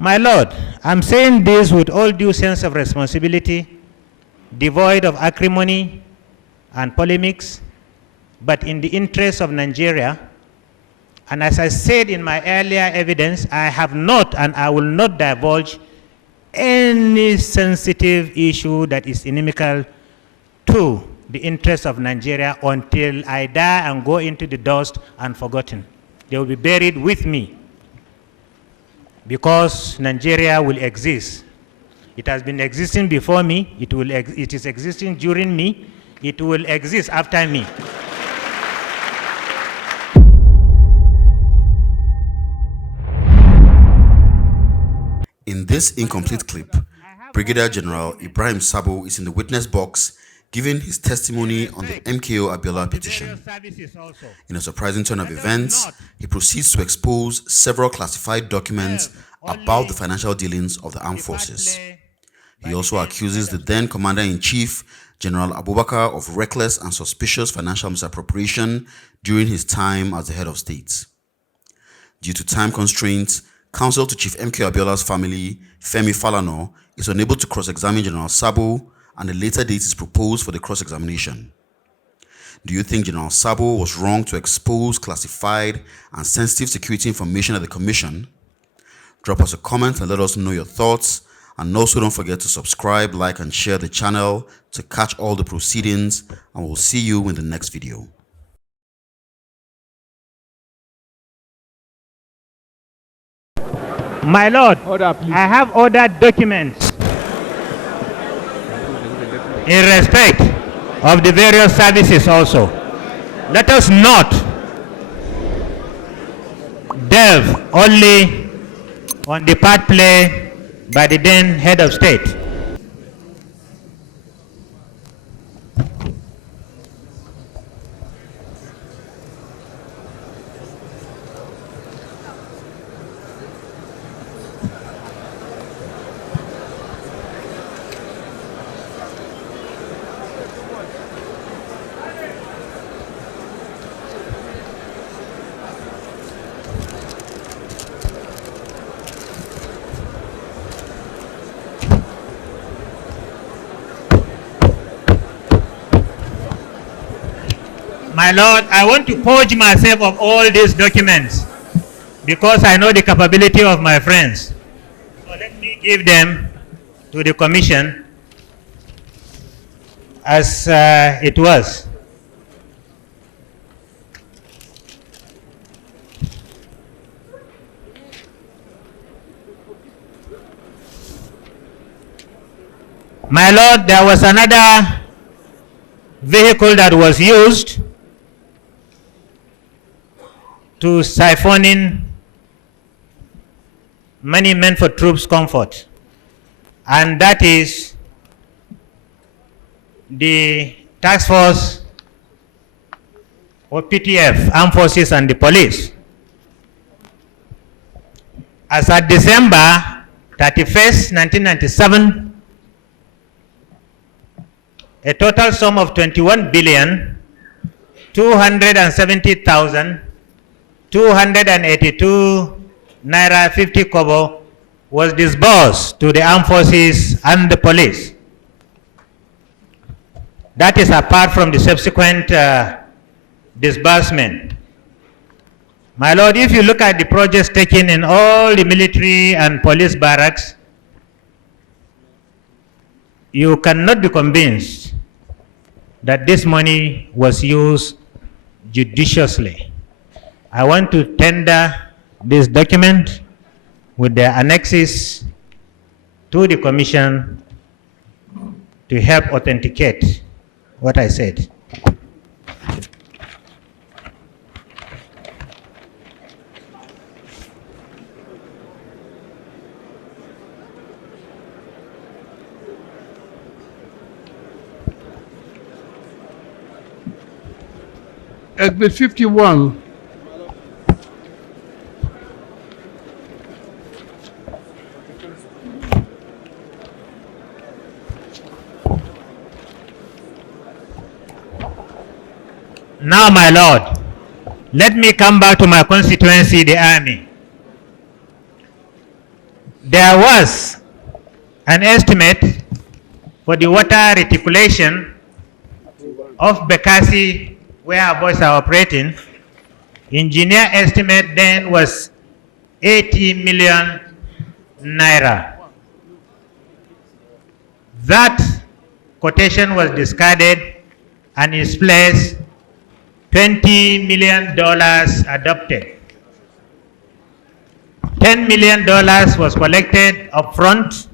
My Lord, I'm saying this with all due sense of responsibility, devoid of acrimony and polemics, but in the interest of Nigeria. And as I said in my earlier evidence, I have not and I will not divulge any sensitive issue that is inimical to the interests of Nigeria until I die and go into the dust and forgotten. They will be buried with me because Nigeria will exist. It has been existing before me, it is existing during me, it will exist after me. In this incomplete clip, Brigadier General Ibrahim Sabo is in the witness box giving his testimony on the MKO Abiola petition. In a surprising turn of events, he proceeds to expose several classified documents about the financial dealings of the armed forces. He also accuses the then Commander-in-Chief, General Abubakar, of reckless and suspicious financial misappropriation during his time as the head of state. Due to time constraints, Counsel to Chief MK Abiola's family, Femi Falana, is unable to cross-examine General Sabo, and a later date is proposed for the cross-examination. Do you think General Sabo was wrong to expose classified and sensitive security information at the Commission? Drop us a comment and let us know your thoughts, and also don't forget to subscribe, like, and share the channel to catch all the proceedings, and we'll see you in the next video. My Lord, I have ordered documents in respect of the various services also. Let us not delve only on the part played by the then head of state. My Lord, I want to purge myself of all these documents because I know the capability of my friends. So let me give them to the Commission as it was. My Lord, there was another vehicle that was used to siphon in money meant for troops' comfort, and that is the task force or PTF, armed forces and the police. As at December 31st, 1997, a total sum of 21,270,282 naira 50 kobo was disbursed to the armed forces and the police. That is apart from the subsequent disbursement. My Lord, if you look at the projects taken in all the military and police barracks, you cannot be convinced that this money was used judiciously. I want to tender this document with the annexes to the Commission to help authenticate what I said. Exhibit 51. Now, my Lord, let me come back to my constituency, the army. there was an estimate for the water reticulation of Bekasi, where our boys are operating. Engineer estimate then was 80 million naira. That quotation was discarded and in its place $20 million adopted. $10 million was collected upfront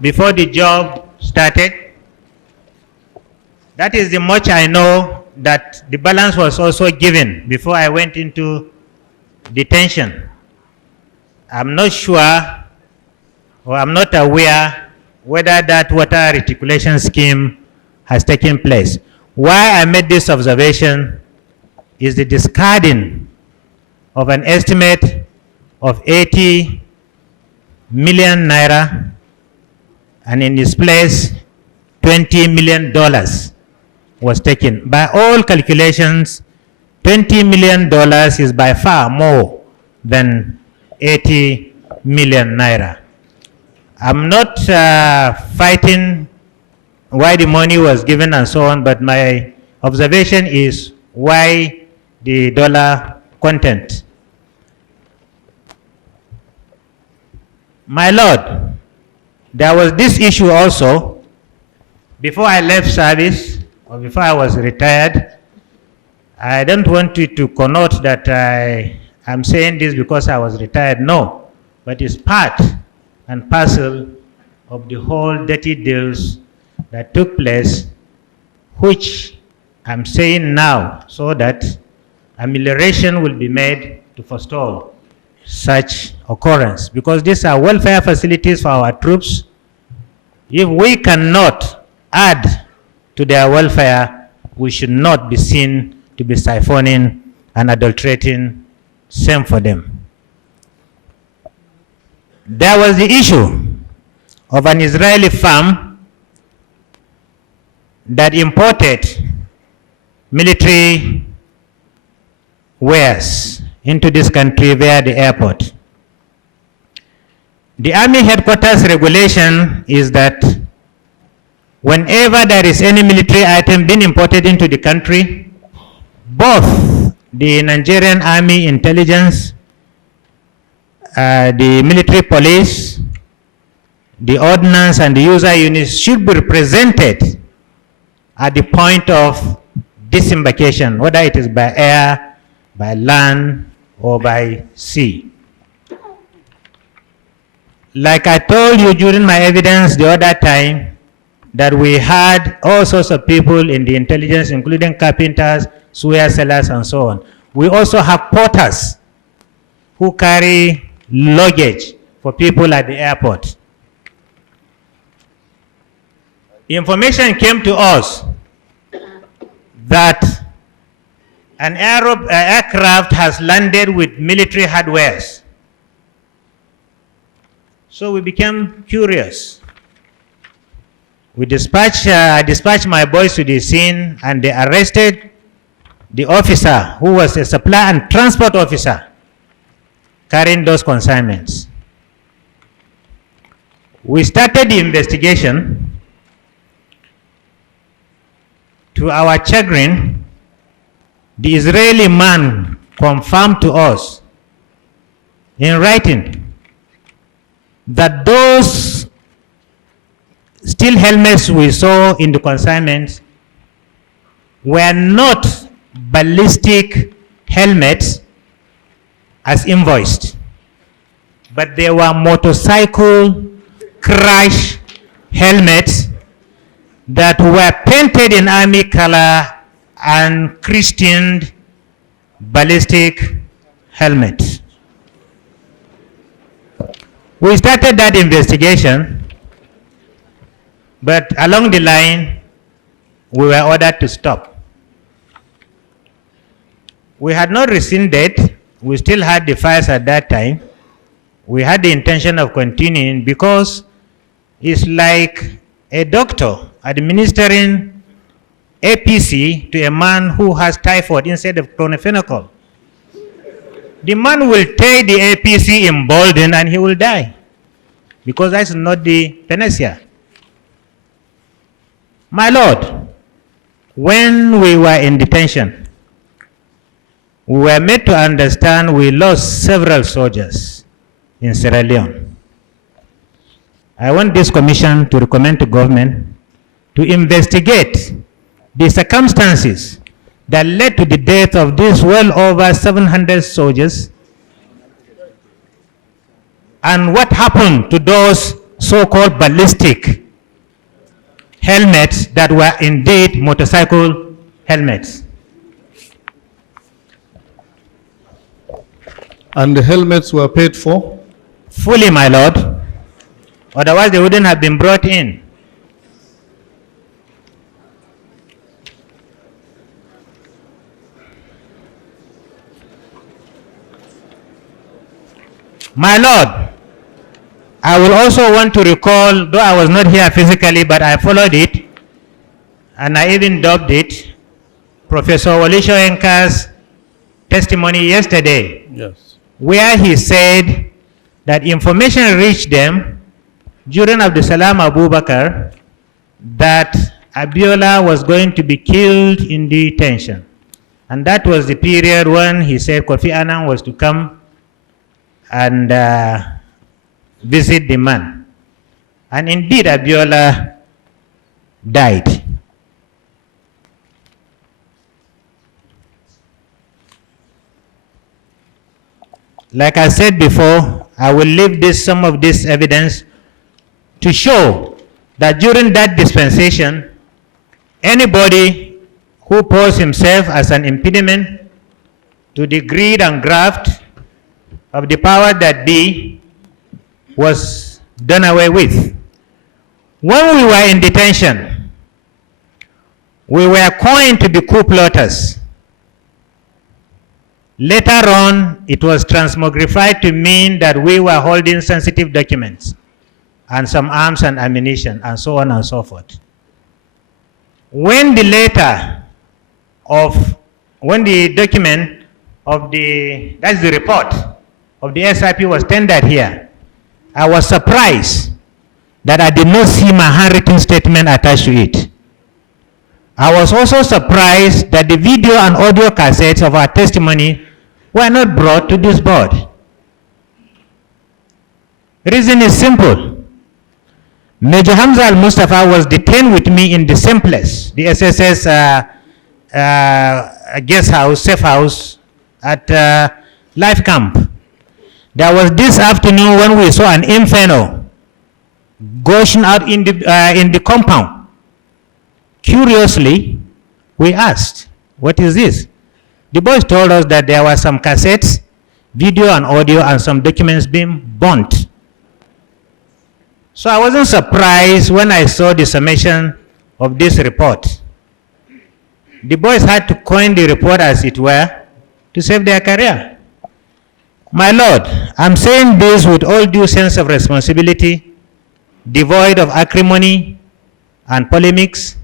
before the job started. That is the much I know. That the balance was also given before I went into detention. I'm not sure, or I'm not aware whether that water reticulation scheme has taken place. Why I made this observation is the discarding of an estimate of 80 million naira and in its place $20 million was taken. By all calculations, $20 million is by far more than 80 million naira. I'm not fighting why the money was given and so on, but my observation is why the dollar content. My Lord, there was this issue also before I left service or before I was retired. I don't want it to connote that I'm saying this because I was retired. No, but it's part and parcel of the whole dirty deals that took place, which I'm saying now so that amelioration will be made to forestall such occurrence, because these are welfare facilities for our troops. If we cannot add to their welfare, we should not be seen to be siphoning and adulterating. Same for them. There was the issue of an Israeli firm that imported military wares into this country via the airport. The Army headquarters regulation is that whenever there is any military item being imported into the country, both the Nigerian Army intelligence, the military police, the ordnance and the user units should be represented at the point of disembarkation, whether it is by air, by land, or by sea. Like I told you during my evidence the other time, that we had all sorts of people in the intelligence, including carpenters, swear sellers, and so on. We also have porters who carry luggage for people at the airport. Information came to us that an aircraft has landed with military hardwares. So we became curious. I dispatched my boys to the scene, and they arrested the officer who was a supply and transport officer carrying those consignments. We started the investigation. To our chagrin, the Israeli man confirmed to us in writing that those steel helmets we saw in the consignments were not ballistic helmets as invoiced, but they were motorcycle crash helmets that were painted in army color and christened ballistic helmets. We started that investigation, but along the line, we were ordered to stop. We had not rescinded. We still had the files at that time. We had the intention of continuing because it's like a doctor administering APC to a man who has typhoid instead of chlorphenicol. The man will take the APC emboldened and he will die. because that's not the panacea. My Lord, when we were in detention, we were made to understand we lost several soldiers in Sierra Leone. I want this commission to recommend to government to investigate the circumstances that led to the death of these well over 700 soldiers, and what happened to those so-called ballistic helmets that were indeed motorcycle helmets. And the helmets were paid for? Fully, my Lord. Otherwise, they wouldn't have been brought in. My Lord, I will also want to recall, though I was not here physically, but I followed it, and I even dubbed it, Professor Walisho Enka's testimony yesterday, Yes. where he said that information reached them during Abdusalam Abubakar that Abiola was going to be killed in detention. And that was the period when he said Kofi Annan was to come and visit the man. And indeed, Abiola died. Like I said before, I will leave some of this evidence to show that during that dispensation, anybody who posed himself as an impediment to the greed and graft of the power that be was done away with. When we were in detention, we were coined to be coup plotters. Later on, it was transmogrified to mean that we were holding sensitive documents and some arms and ammunition and so on and so forth. When the document of that's the report of the SIP was tendered here, I was surprised that I did not see my handwritten statement attached to it. I was also surprised that the video and audio cassettes of our testimony were not brought to this board. The reason is simple. Major Hamza Al-Mustafa was detained with me in the same place, the SSS guest house, safe house at Life Camp. There was this afternoon when we saw an inferno gushing out in the compound. Curiously, we asked, what is this? The boys told us that there were some cassettes, video and audio, and some documents being burnt. So I wasn't surprised when I saw the summation of this report. The boys had to coin the report, as it were, to save their career. My Lord, I'm saying this with all due sense of responsibility, devoid of acrimony and polemics,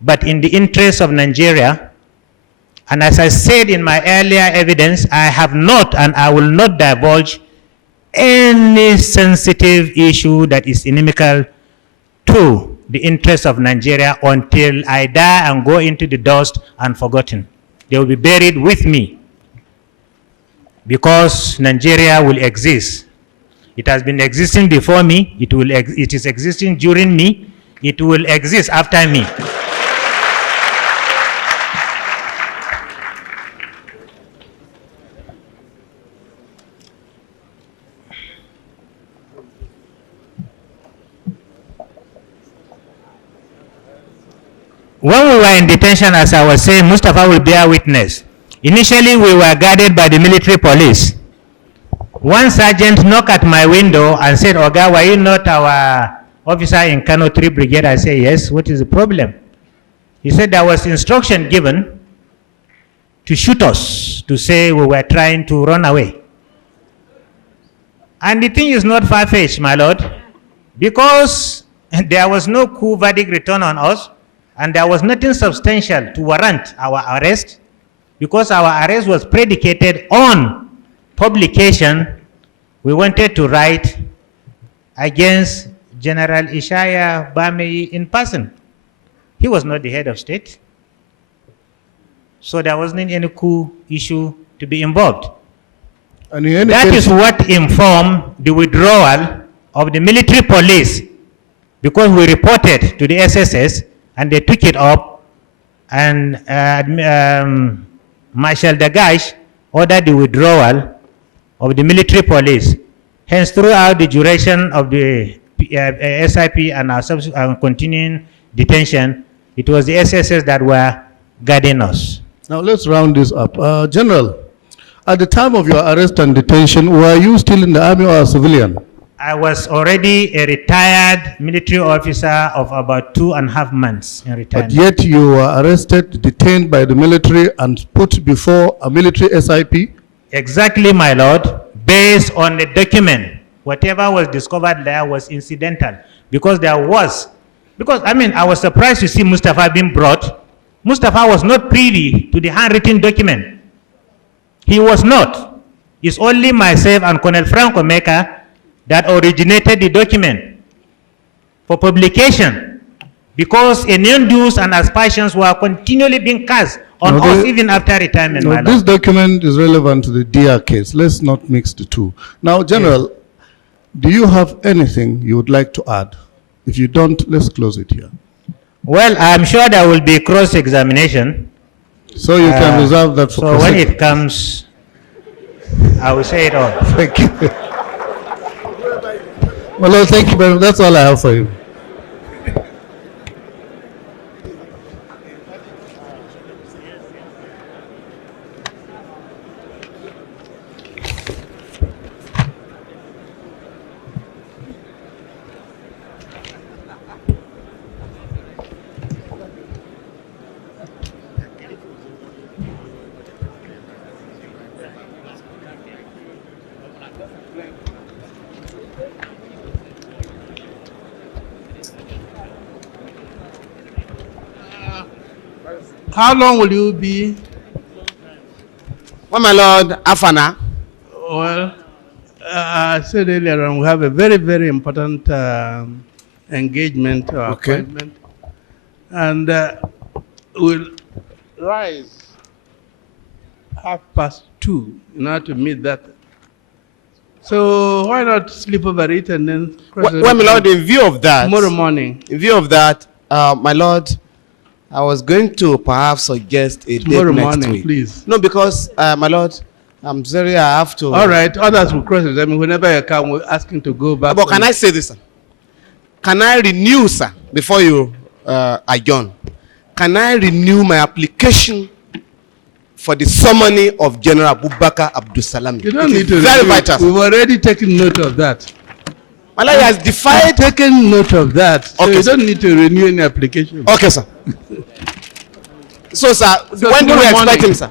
but in the interest of Nigeria. And as I said in my earlier evidence, I have not and I will not divulge any sensitive issue that is inimical to the interests of Nigeria until I die and go into the dust and forgotten. They will be buried with me, because Nigeria will exist. It has been existing before me, it is existing during me, it will exist after me. When we were in detention, as I was saying, Mustafa will bear witness. Initially, we were guarded by the military police. One sergeant knocked at my window and said, "Oga, were you not our officer in Kano 3 Brigade?" I said, "Yes." "What is the problem?" He said there was instruction given to shoot us, to say we were trying to run away. And the thing is not far-fetched, my Lord, because there was no coup verdict returned on us, and there was nothing substantial to warrant our arrest, because our arrest was predicated on publication. We wanted to write against General Ishaya Bameyi in person. He was not the head of state. So there wasn't any coup issue to be involved. And in any That case, is what informed the withdrawal of the military police, because we reported to the SSS and they took it up, and Marshal Dagash ordered the withdrawal of the military police. Hence, throughout the duration of the SIP and our continuing detention, it was the SSS that were guiding us. now let's round this up. General, at the time of your arrest and detention, were you still in the army or a civilian? I was already a retired military officer of about 2.5 months in But retirement. yet you were arrested, detained by the military, and put before a military SIP? Exactly, my lord, based on the document. Whatever was discovered there was incidental, because I was surprised to see Mustafa being brought. Mustafa was not privy to the handwritten document. He was not. It's only myself and Colonel Franco Meka that originated the document for publication, because innuendos and aspersions were continually being cast on No, us even after retirement, my No, lord. this document is relevant to the DR case. Let's not mix the two. Now, General, do you have anything you would like to add? If you don't, let's close it here. Well, I'm sure there will be cross-examination. So you can reserve that for So when prosecution. it comes, I will say it all. Thank you. Well, thank you very much. That's all I have for you. How long will you be? Well, my lord, Afana. Well, I said earlier on, we have a very, very important engagement or appointment. And we'll rise 2:30 in order to meet that. So why not sleep over it and then Well, my lord, in view of that, tomorrow morning? in view of that, my lord, I was going to perhaps suggest a Tomorrow date next morning, week. please. No, because, my lord, I'm sorry, I have to. All right, others will cross examine. Whenever you come, we'll ask him to go back. But can I say this, sir? Can I renew, sir, before you adjourn? Can I renew my application for the summoning of General Abubakar Abdul Salami? You don't It need is to very review. vital, sir. We've already taken note of that. My lord, he has defied. Taken note of that. So Okay, you sir. don't need to renew any application. Okay, sir. So, sir, So when do we tomorrow expect morning. him, sir?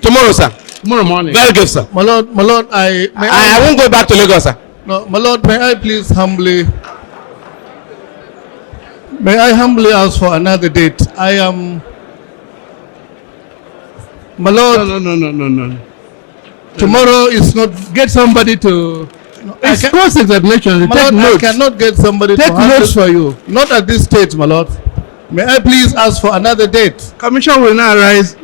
Tomorrow, sir. Tomorrow morning. Very good, sir. My lord, I won't go back to Lagos, sir. No, my lord, may I please humbly ask for another date? I am, my lord, No. tomorrow is not, Get somebody to. I It's can- cross examination. my Take lord, I notes. cannot get somebody Take to handle- notes for you. Not at this stage, my lord. May I please ask for another date? Commission will now rise